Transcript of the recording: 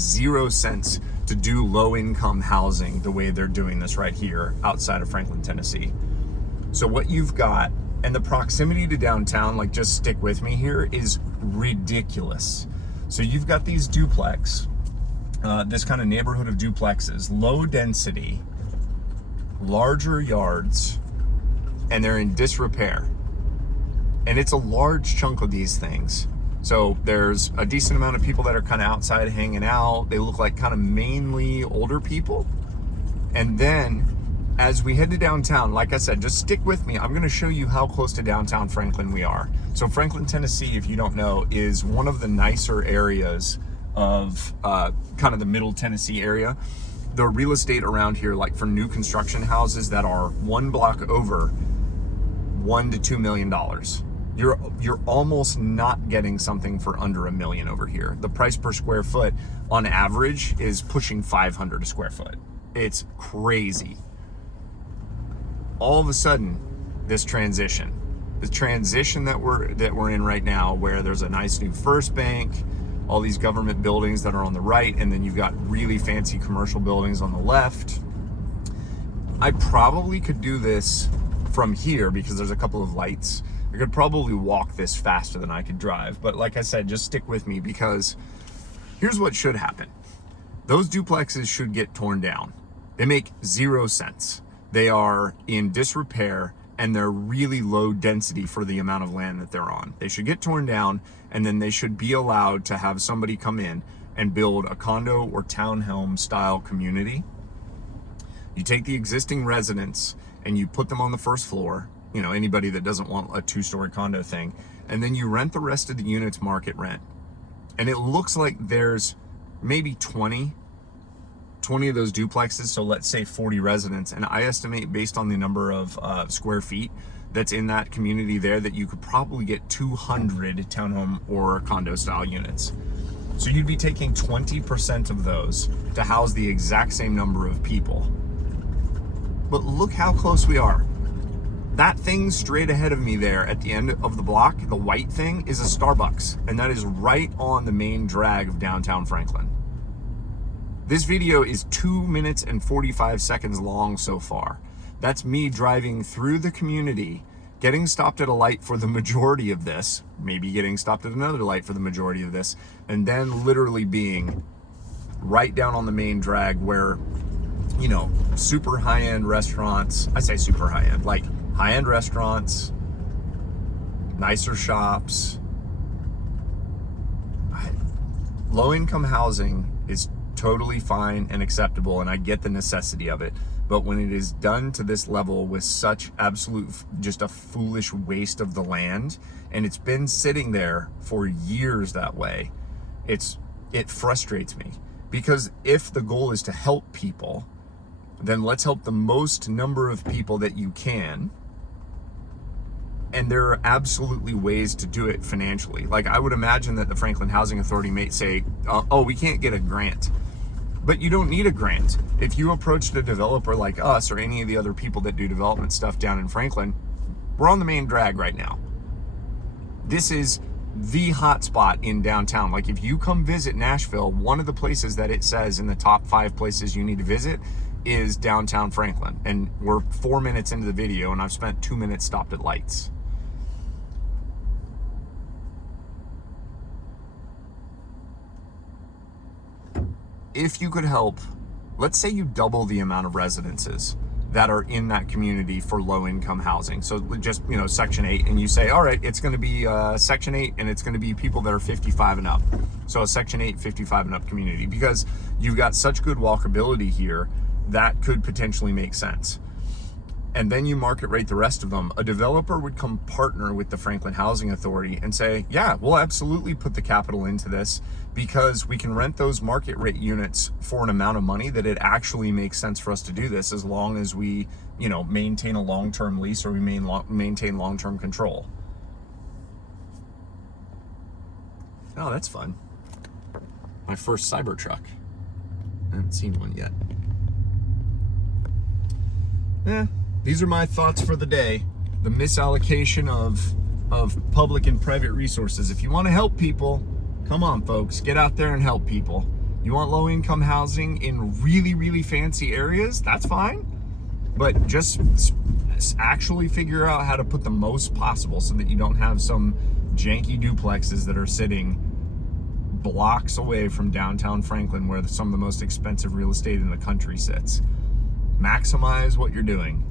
0 sense to do low-income housing the way they're doing this right here outside of Franklin, Tennessee. So what you've got, and the proximity to downtown, like, just stick with me here, is ridiculous. So you've got these duplex, this kind of neighborhood of duplexes, low density, larger yards, and they're in disrepair. And it's a large chunk of these things. So there's a decent amount of people that are kind of outside hanging out. They look like kind of mainly older people. And then as we head to downtown, like I said, just stick with me. I'm going to show you how close to downtown Franklin we are. So Franklin, Tennessee, if you don't know, is one of the nicer areas of kind of the middle Tennessee area. The real estate around here, like for new construction houses that are one block over, $1 to $2 million. You're almost not getting something for under $1 million over here. The price per square foot on average is pushing $500 a square foot. It's crazy. All of a sudden, the transition that we're in right now, where there's a nice new First Bank, all these government buildings that are on the right, and then you've got really fancy commercial buildings on the left. I probably could do this from here because there's a couple of lights. I could probably walk this faster than I could drive, but like I said, just stick with me, because here's what should happen. Those duplexes should get torn down. They make 0 sense. They are in disrepair, and they're really low density for the amount of land that they're on. They should get torn down, and then they should be allowed to have somebody come in and build a condo or townhome style community. You take the existing residents and you put them on the first floor, you know, anybody that doesn't want a 2-story condo thing, and then you rent the rest of the units market rent. And it looks like there's maybe 20 of those duplexes, so let's say 40 residents, and I estimate, based on the number of square feet that's in that community there, that you could probably get 200 townhome or condo style units. So you'd be taking 20% of those to house the exact same number of people. But look how close we are. That thing straight ahead of me there at the end of the block, the white thing, is a Starbucks, and that is right on the main drag of downtown Franklin. This video is 2 minutes and 45 seconds long so far. That's me driving through the community, getting stopped at a light for the majority of this, maybe getting stopped at another light for the majority of this, and then literally being right down on the main drag where, you know, super high-end restaurants, I say super high-end, like high-end restaurants, nicer shops, low-income housing is totally fine and acceptable, and I get the necessity of it. But when it is done to this level with such absolute, just a foolish waste of the land, and it's been sitting there for years that way, it frustrates me. Because if the goal is to help people, then let's help the most number of people that you can. And there are absolutely ways to do it financially. Like, I would imagine that the Franklin Housing Authority may say, oh, we can't get a grant. But you don't need a grant. If you approached a developer like us or any of the other people that do development stuff down in Franklin, we're on the main drag right now. This is the hot spot in downtown. Like, if you come visit Nashville, one of the places that it says in the top 5 places you need to visit is downtown Franklin. And we're 4 minutes into the video, and I've spent 2 minutes stopped at lights. If you could help, let's say you double the amount of residences that are in that community for low-income housing. So just, you know, Section 8, and you say, all right, it's going to be Section 8, and it's going to be people that are 55 and up. So a Section 8, 55 and up community, because you've got such good walkability here, that could potentially make sense. And then you market rate the rest of them. A developer would come partner with the Franklin Housing Authority and say, yeah, we'll absolutely put the capital into this, because we can rent those market rate units for an amount of money that it actually makes sense for us to do this, as long as we, you know, maintain a long-term lease, or we maintain long-term control. Oh, that's fun. My first Cybertruck. I haven't seen one yet. These are my thoughts for the day. The misallocation of public and private resources. If you want to help people, come on, folks, get out there and help people. You want low income housing in really, really fancy areas? That's fine. But just actually figure out how to put the most possible so that you don't have some janky duplexes that are sitting blocks away from downtown Franklin, where some of the most expensive real estate in the country sits. Maximize what you're doing.